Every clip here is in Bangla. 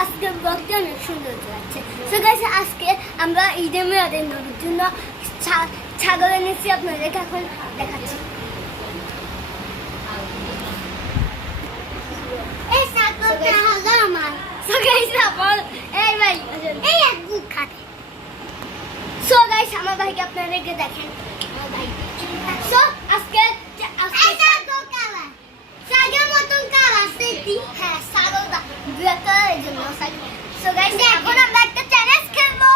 আজকে ব্লগটা অনেক সুন্দর লাগছে। সো গাইস আজকে আমরা ঈদে মিলাদের নবীর জন্য ছাগল এনেছি, আপনাদেরকে এখন দেখাচ্ছি। এই ছাগলটা হলো আমার। সো গাইস এই ভাই এই এক গুক খায়। সো গাইস আমার ভাইকে আপনাদেরকে দেখেন। আমার ভাই সো আজকে ছাগল কালা ছাগল মতন কালা সেটি হ্যাঁ ছাগলটা ব্ল্যাক এই জন্য ছাগল। সো গাইস এখন আমরা একটা চ্যালেঞ্জ খেলবো।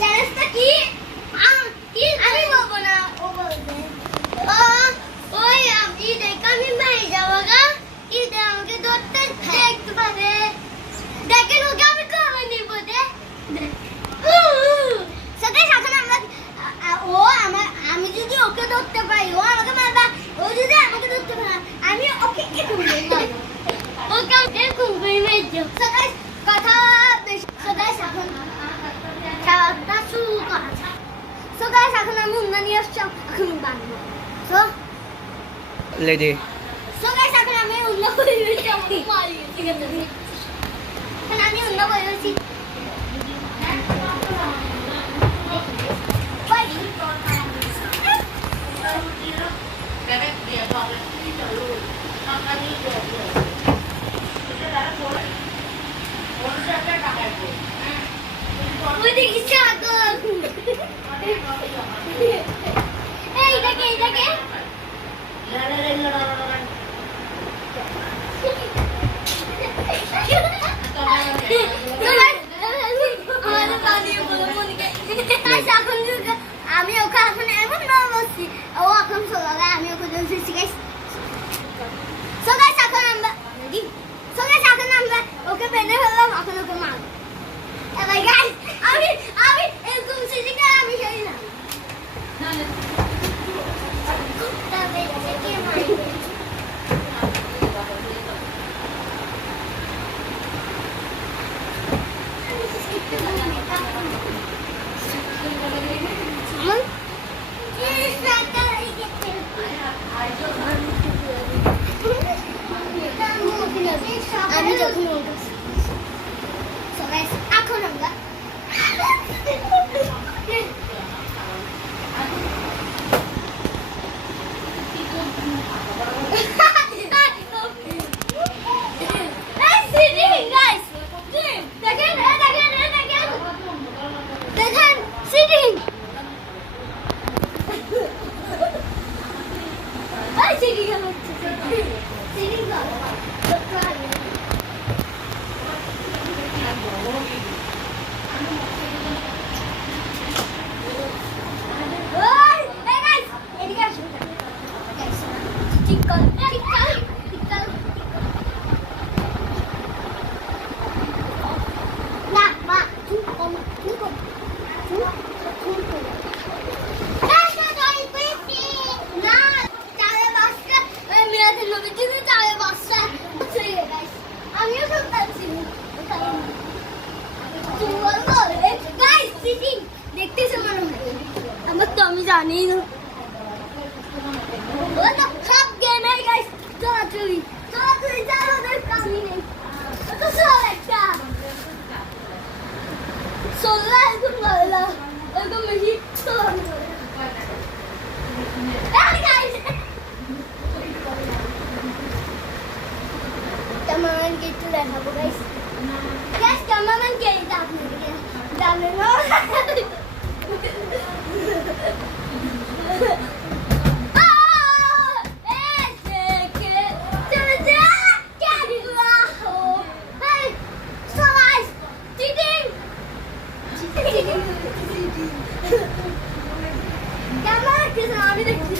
চ্যালেঞ্জটা কি আমি বলবো না, ও বলবে। ওই আমি দেখ আমি মাই যাবো গা ঈদে আমাকে ধরতে দেখতে পাবে। দেখেন ওকে আমি কমে নিব দে। সত্যি এখন আমরা আমি যদি ওকে ধরতে পারি ও আমাকে মারবা, ও যদি আমাকে ধরতে পারে আমি ওকে কি করবো ওকে এরকম করে মেরেছো। সবাই কথা বেশি সবাই এখন খেলাটা শুরু করা যায়। সো গাইস এখন আমি উন্না নিয়ে আসছি, এখন বাঁধবো। সো লেডি সো গাইস এখন আমি উন্না করে দিয়েছি, আমাকে মারি ঠিক আছে। এখন আমি উন্না করে দিয়েছি। এই দেখে আমি ওকে এখন এমন না বলছি, ও এখন চলে গেল, আমি ওকে বলছি এখন আমরা ওকে পেনে ফেললাম, এখন ওকে মারবো। এবার গাইস আমি এরকম সিজিকে আমি খেলি না। তবে কে মারবে আমি যখন এখন আমরা আমি জানি না সব গেমে গাইস চলাচলি চালানোর কামই নেই। তো চল একটা চললা একদম ভালো একদম বেশি চল ক্যামেরাম্যান কে একটু দেখাবো গাইস। ক্যামেরাম্যান কে এটা আপনাদেরকে জানেন না। আমি দেখছি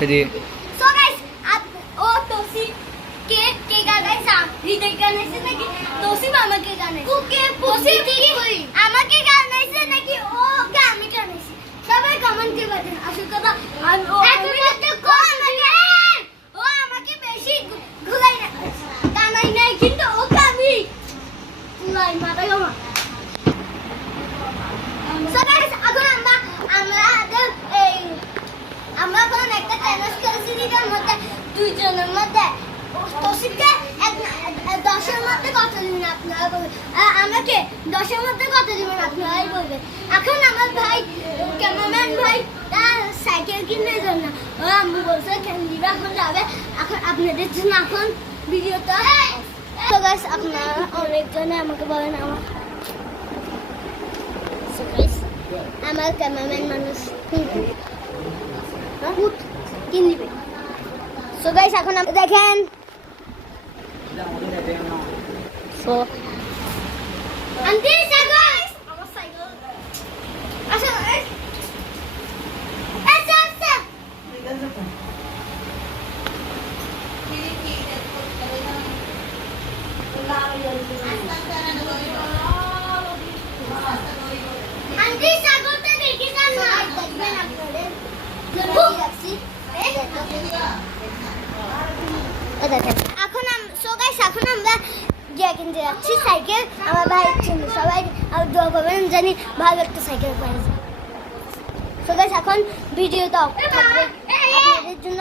Ready. So guys, ও তোসি কে গান গাইছে? হৃদয় গান গাইছে নাকি তোসি আমাকে গান গাইছে? তোসি কি আমাকে গান গাইছে নাকি ও আমি গান গাইছি? সবাই কমেন্ট করে বলেন। আসল কথা ও আমাকে বেশি ঘুলাই না গানাই নাই কিন্তু ও আমি ঘুলাই মাথা গমা। So guys, এখন আমরা এখন একটা চ্যালেঞ্জ করেছি যেটার মধ্যে দুইজনের মধ্যে তোষিককে 10-এর মধ্যে কত দিবেন আপনারা বলবেন, আমাকে 10-এর মধ্যে কত দিবেন আপনারাই বলবেন। এখন আমার ভাই ক্যামেরাম্যান ভাই তার সাইকেল কিনবার জন্য ও আম্মু বলছে ক্যান্ডিরা এখন যাবে। এখন আপনাদের জন্য এখন ভিডিওটা। তো গাইস আপনারা অনেকজনে আমাকে বলেন আমার ক্যামেরাম্যান মানুষ কিনবে। সো গাইস এখন আপনি দেখেন সো আন্টি গাইস আমার সাইকেল আচ্ছা আচ্ছা আচ্ছা আন্টি সাইকেলটা দেখি না দেখবেন আপনাদের এখন এখন আমরা কিনতে যাচ্ছি সাইকেল। আমার ভাইয়ের জন্য সবাই দোয়া করবেন জানি ভালো একটা সাইকেল পাইছে। সো গাইস এখন ভিডিওটা আপনাদের জন্য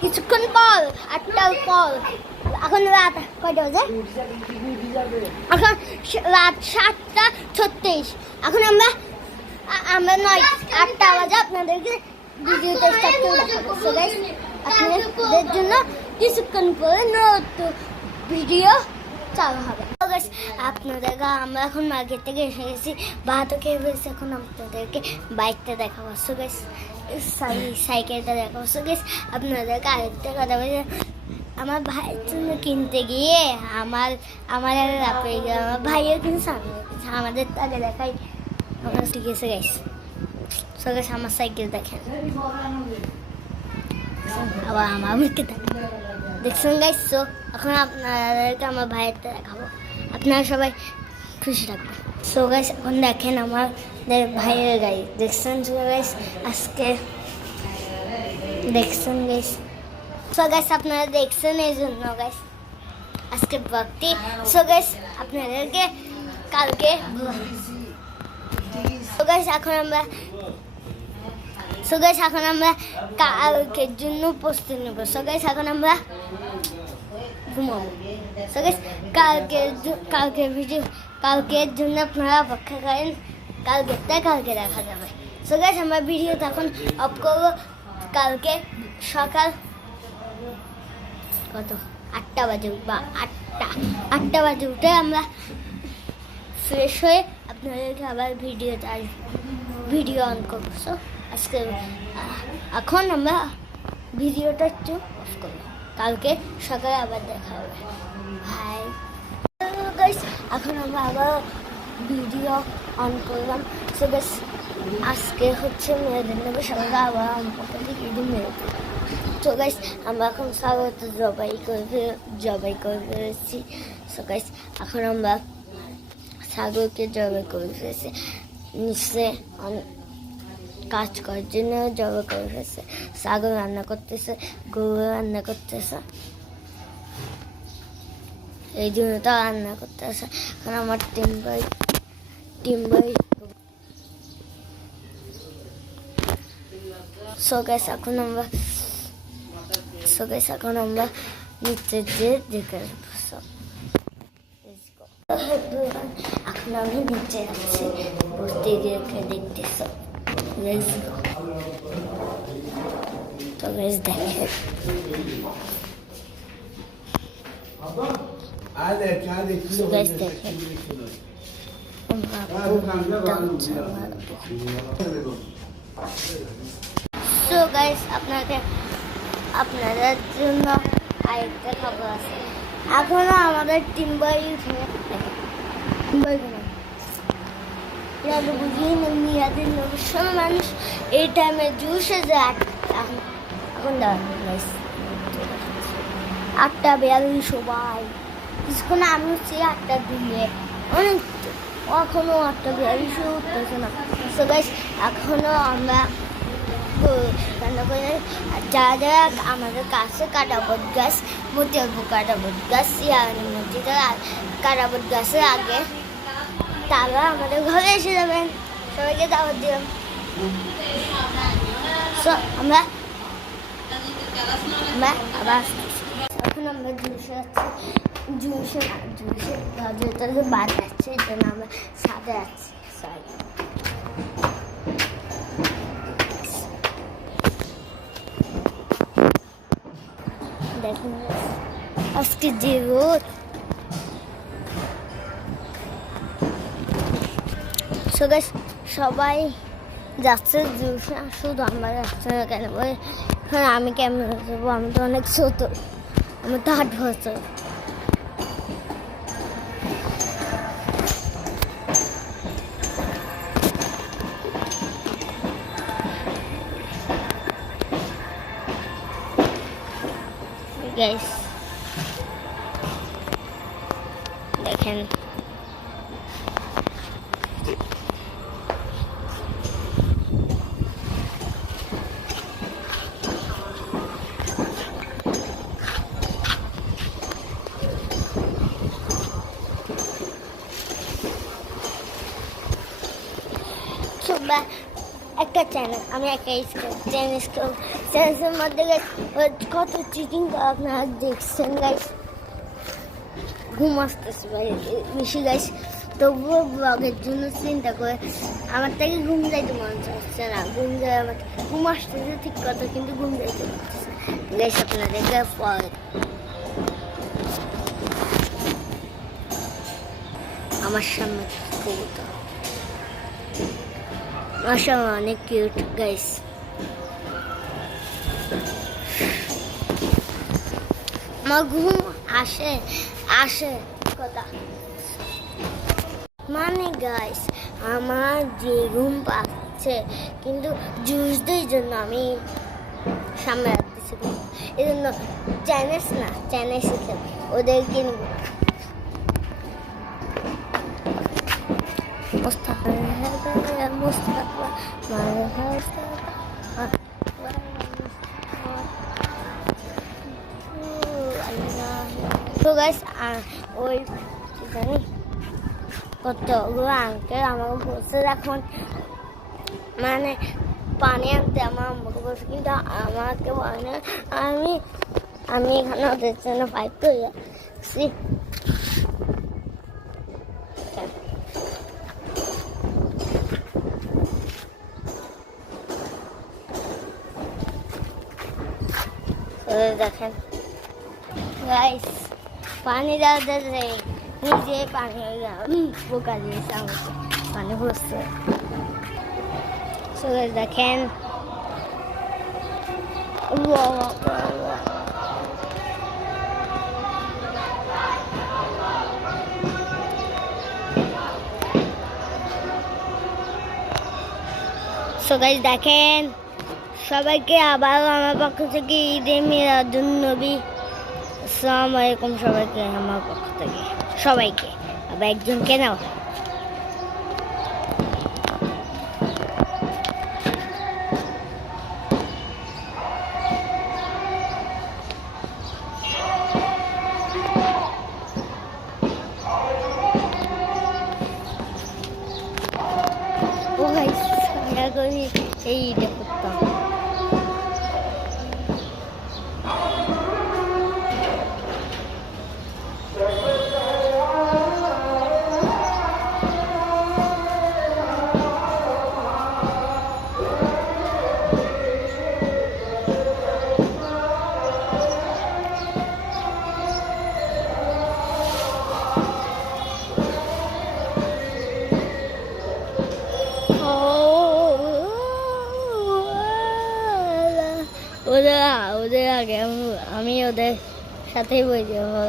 কিছুক্ষণ পর 8টার পর এখন রাত কয়টা বাজে? এখন রাত 7:36। এখন আমরা 8টা বাজে আপনাদেরকে ভিডিওটা স্টার্ট করে দেখাবো। সো গাইস আপনাদের জন্য কিছুক্ষণ পরে নতুন ভিডিও চালু হবে। সো গাইস আপনাদেরকে আমরা এখন মার্কেট থেকে এসে গেছি, ভাতও খেয়ে ফেলেছি। এখন আপনাদেরকে বাইকটা দেখাবো। সো গাইস সাইকেলটা দেখাবো। সো গাইস আপনাদেরকে আরেকটা কথা বলি, আমার ভাইয়ের জন্য কিনতে গিয়ে আমার আর রাপে গিয়ে আমার ভাইয়ের কিন্তু সামনে আমাদের তাকে দেখাই আমরা ঠিক আছে গাইস। সো গাইস আমার সাইকেল দেখেন আবার আমার মুখে দেখছেন গাইস। সো এখন আপনাদেরকে আমার ভাইয়েরটা দেখাবো, আপনারা সবাই খুশি থাকবেন। সো গাইস এখন দেখেন আমাদের ভাইয়ের গাড়ি দেখছেন। সো গাইস আজকে দেখছেন গাইস। সো গাইস আপনারা দেখছেন এই জন্য গাইস আজকে ভক্তি। সো গাইস আপনাদেরকে কালকে সো গাইস এখন আমরা কালকের জন্য প্রস্তুতি নেব। সো গাইস এখন আমরা ঘুমাবো। সো গাইস কালকের জন্য আপনারা অপেক্ষা করেন, কালকে দেখা যাবে। সো গাইস আমরা ভিডিওটা এখন অফ করবো। কালকে সকাল কত 8টা বাজে বা 8টা বাজে উঠে আমরা ফ্রেশ হয়ে আপনাদেরকে আবার ভিডিও অন করবো। সো আজকে এখন আমরা ভিডিওটা একটু অফ করবো, কালকে সকালে আবার দেখা হবে। হাই গাইস এখন আমরা আবার ভিডিও অন করলাম। সো গাইস আজকে হচ্ছে মেয়েদের নেবে সকালে আবার আমাকে ঈদে মেয়েদের। তো গাইস আমরা এখন স্বাগত জবাই করে ফেলেছি। সো গাইস এখন আমরা ছাগলকে জবাই করে ফেলেছি, নিচে কাজ করার জন্য জবাই করে ফেলেছে। ছাগল রান্না করতেছে, গরু রান্না করতেছে, এই জন্য তো রান্না করতেছে। এখন আমার টিম ভাই সো গাইস এখন আমরা নিচে যে দেখে এখন আমি নিচে যাচ্ছি, বসতে দেখে দেখতেছ। তো গাইস দেখে সো গাইস আপনাদের জন্য আরেকটা খবর আছে। এখনো আমাদের টিম বয় বুঝিয়ে নিয়াদের সময় মানুষ এই টাইমে জুসে যায়। এখন দাঁড়ান গাইস, 8:42 সবাই, কিছুক্ষণ আমি হচ্ছে 8:02, অনেক এখনো 8:42 উঠতেছে না। সো গাইস এখনো আমরা রান্না করে যারা যারা আমাদের কাছে কাটাবট গাছ, মতিয়ারপুর কাটাবট গাছ, মতিটা কাটাবট গাছের আগে তারা আমাদের ঘরে এসে যাবেন, সবাইকে দাওয়াত দিলাম। সো আমরা আবার আসতেছি। এখন আমরা জুসে যেহেতু বাদ যাচ্ছে এই জন্য আমরা সাদে আছি। সরি দেখুন আজকে যে রোদ। সো গাইস সবাই যাচ্ছে জুসে, শুধু আমরা যাচ্ছে না কেন বলে, এখন আমি কেমন যাবো, আমি তো অনেক ছোট, আমার তো 8 বছর। গাইস দেখেন একটা চ্যানেল, আমি একটা চ্যানেলের মধ্যে কত চিটিং আপনারা দেখছেন গাইস। ঘুম আসতেছে বেশি গাইস, তবুও ব্লগের জন্য চিন্তা করে আমার থেকে ঘুম যাইতে মন চাচ্ছে না। ঘুম আসতেছে ঠিক কথা, কিন্তু ঘুম যাইতে পারতেছে গাইস। আপনাদেরকে আমার সামনে কবুতর মাশাআল্লাহ অনেক কিউট গাইস। আমার ঘুম আসে কথা মানে গাইস, আমার যে ঘুম পাচ্ছে, কিন্তু জুসদের জন্য আমি সামনে রাখতেছি, এই জন্য চ্যানেল শিখে ওদেরকে নিব। তো গাইস ওই জানি কতগুলো আঙ্কেল আমাকে বলছে এখন মানে পানি আনতে, আমার আম্মুকে বলছে, কিন্তু আমাকে বলে না। আমি এখানে ওদের জন্য ফাইট করে যাচ্ছি। দেখেন গাইস পানি দাদা নিজে পানি হয়ে গেল, বোকা দিয়েছে আমাকে, পানি পড়ছে। দেখেন দেখেন সবাইকে আবার আমার পক্ষ থেকে ঈদে মিলাদুন্নবী, আসসালামু আলাইকুম সবাইকে আমার পক্ষ থেকে, সবাইকে আবার একজনকে নাও। ও ভাই এইটা করতাম। ওদের আগে আমি ওদের সাথেই বই যাবো।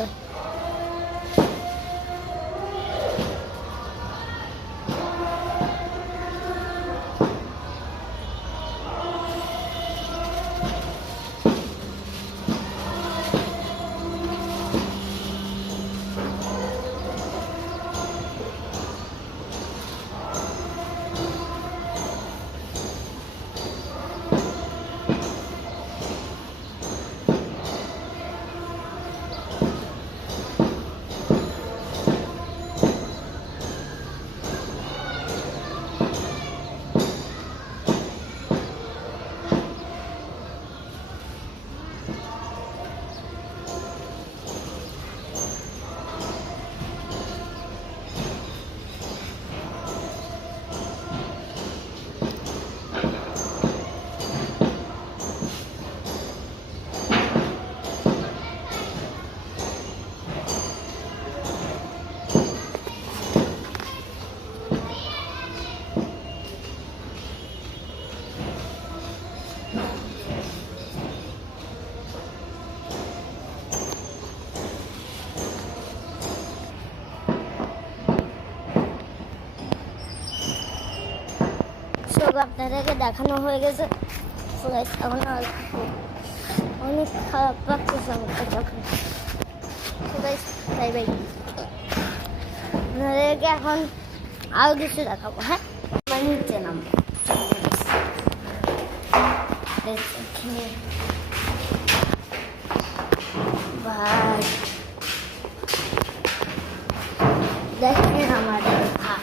আপনাদেরকে দেখানো হয়ে গেছে। So guys, এখন অনেক খারাপ লাগতেছে আমাকে যখন। So guys, bye bye. আপনাদেরকে এখন আরো কিছু দেখাবো। হ্যাঁ, আমার নিচে নামবো। ভাই দেখেন আমাদের ঘাট।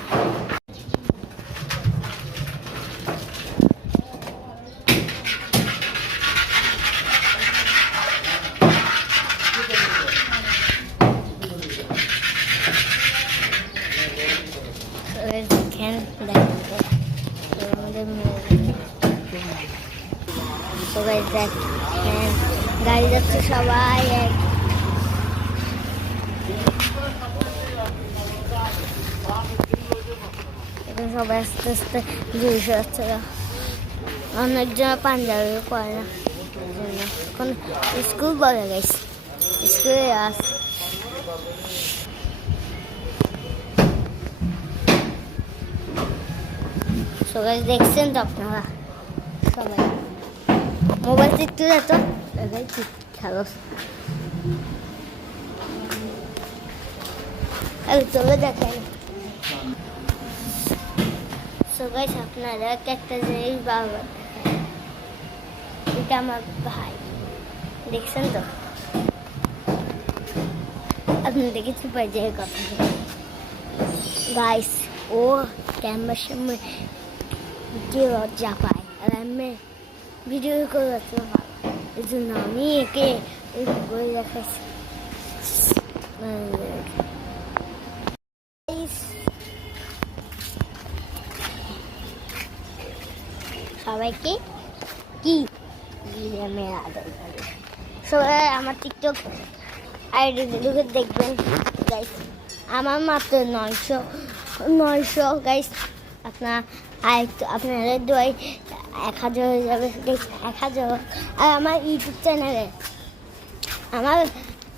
দেখেন সবাই দেখেন গাড়ি যাচ্ছে সবাই সবাই আস্তে আস্তে ঘুরে যাচ্ছে। অনেকজন পাঞ্জাবি পরে না, এখন স্কুল বলে গেছে, স্কুলে আসে। সবাই দেখছেন তো আপনারা, সবাই মোবাইল টিপতে যেত খেলো। চলে দেখেন সবাই আপনারা একটা জিনিস বাবা, এটা আমার ভাই, দেখছেন তো? আপনি দেখেছি পাই যে কথা গাইস, ও ক্যামেরার সামনে কি লজ্জা পায়, আর আমি ভিডিও করে যাচ্ছি ভালো, এই জন্য আমি একে বই দেখাচ্ছি। সবাইকে কি সবাই আমার টিকটক আইডি ঢুকে দেখবেন গাইস। আমার মাত্র 900 গাইস। আপনাদের দোয়াই 1000 হয়ে যাবে গাইস, 1000। আর আমার ইউটিউব চ্যানেলে আমার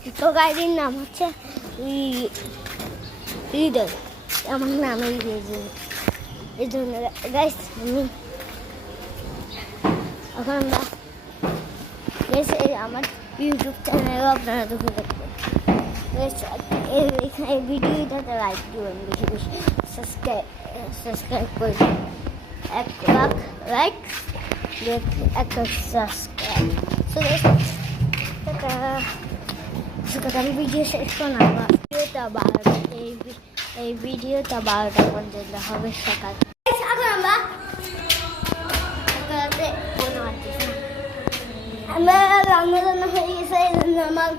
টিকটক আইডির নাম হচ্ছে হৃদয়, আমার নামে এই জন্য গাইস আমি এখন আমরা আমার ইউটিউব চ্যানেলেও আপনারা দেখে দেখবেন। এই ভিডিওটাতে লাইক দেবেন, বেশি বেশি সাবস্ক্রাইব করবেন। 1 লাখ লাইক, 1 লাখ সাবস্ক্রাইব। আমি ভিডিও শেষ করলাম, এই ভিডিওটা 12টা পর্যন্ত হবে সকাল। এখন আমরা রান্না হয়ে গেছে, এই জন্য আমার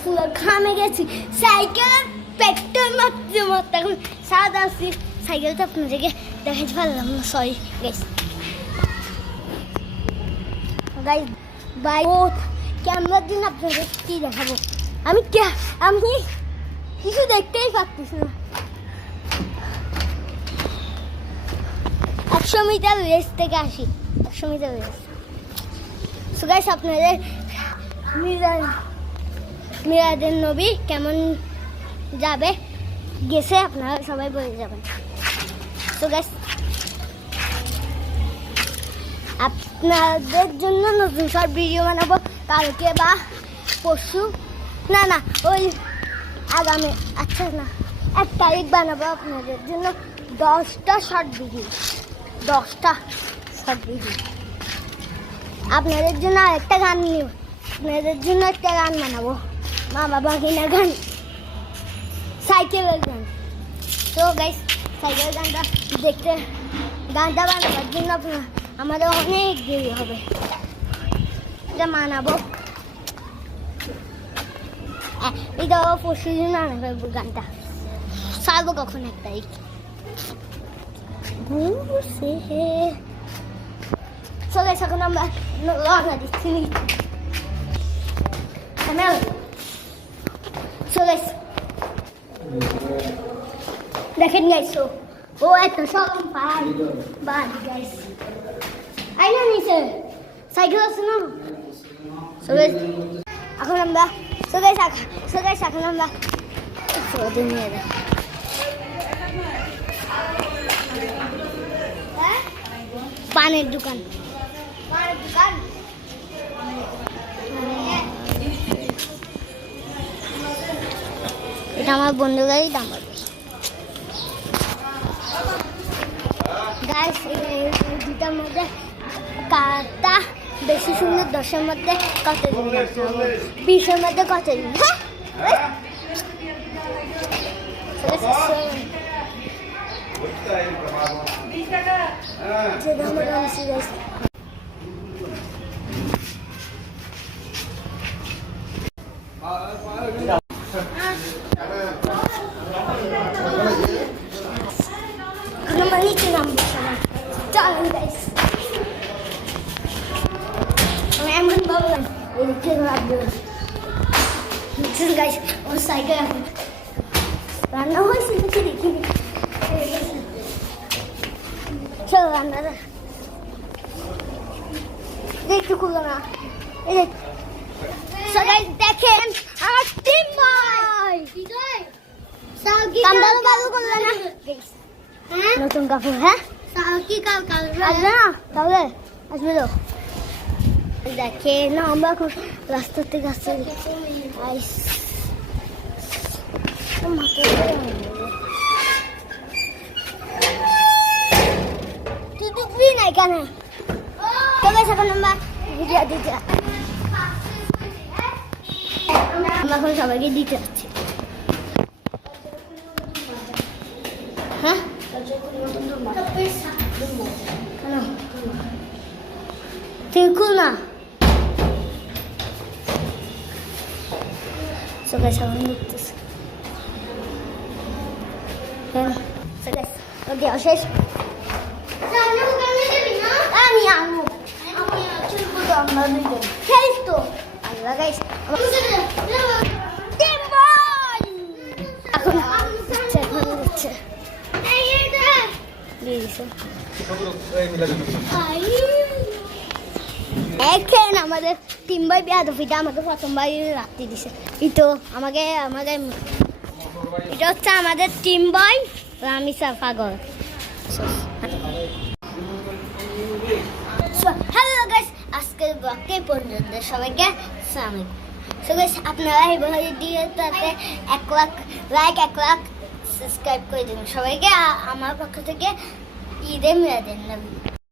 পুরো ঘামে গেছি। সাইকেল পেট্রোল মারতে মারতে এখন সাদ আসছি। সাইকেলটা আপনাদেরকে দেখাতে পারলাম না, সরি গাইস। গাইস বাই, ও ক্যামেরার দিন আপনাদের কি দেখাবো, আমি কিছু দেখতেই পাচ্ছিস না। 100 মিটার রেস থেকে আসি, 100 মিটার রেস। সো গাইস, আপনাদের মিরাদের নবী কেমন যাবে গেছে আপনারা সবাই বলে যাবেন। সো গাইস, আপনাদের জন্য নতুন শর্ট ভিডিও বানাবো কালকে বা পরশু, না ওই আগামী, আচ্ছা না 1 তারিখ বানাবো আপনাদের জন্য 10টা শর্ট ভিডিও, 10টা শর্ট ভিডিও। আপনাদের জন্য আরেকটা গান নিব, আপনাদের জন্য একটা গান বানাবো, মা বাবা কিনা গান, সাইকেলের গান। তো গাইস, সাইকেলের গানটা দেখতে, গানটা বানাবার জন্য আমাদের অনেক দেরি হবে, এটা মানাবো। এটা পরশু দিন আনাবো গানটা, ছাড়বো কখন 1 তারিখ। So guys, এখন আমরা রওনা দিচ্ছি। So guys, দেখেন গাইস, ও একটা শপিং বাই গাইস, আই না নিচে সাইকেল আছে না। So guys, এখন আমরা এখন আমরা দুনিয়া দেখ পানের দোকান। পানের দোকান। এটা আমার বন্ধুরাই দাম বলে। গাইস এই দুটার মধ্যে কাটা বেশি সুন্দর, 10-এর মধ্যে কত দিন, 20-এর মধ্যে কত দিন? হ্যাঁ রান্না হয়েছে দেখি দেখিনি। চলো রান্না একটু খুলো না। সবাই দেখেন আমার টিম ভাই কান্দালো বাবু করলো না নতুন কাপড়। হ্যাঁ কি আসবে না তাহলে আসবে তো। দেখেন আমরা এখন রাস্তা থেকে আসতে তুই ঢুকবি না এখানে। তবে এখন আমরা ভিডিও দিতে আমরা এখন সবাইকে দিতে যাচ্ছি। হ্যাঁ তুই খুল না। সবাই সবাই ঢুকতেছে। শেষ আমি আনবো আমরা দুজন খেলিস তো। আল্লাহ গাইস এখন আমাদের টিম ভাই বিয়াদফিটা আমাকে প্রথমবার রাত্রি দিছে। এই তো আমাকে এটা হচ্ছে আমাদের টিম বয় রামিসা পাগল। হ্যালো গাইস, আজকের ব্লগে পর্যন্ত সবাইকে আসসালামু আলাইকুম। সো গাইস আপনারা এই ভিডিওটাতে 1 লাখ লাইক 1 লাখ সাবস্ক্রাইব করে দিন। সবাইকে আমার পক্ষ থেকে ঈদে মেয়াদের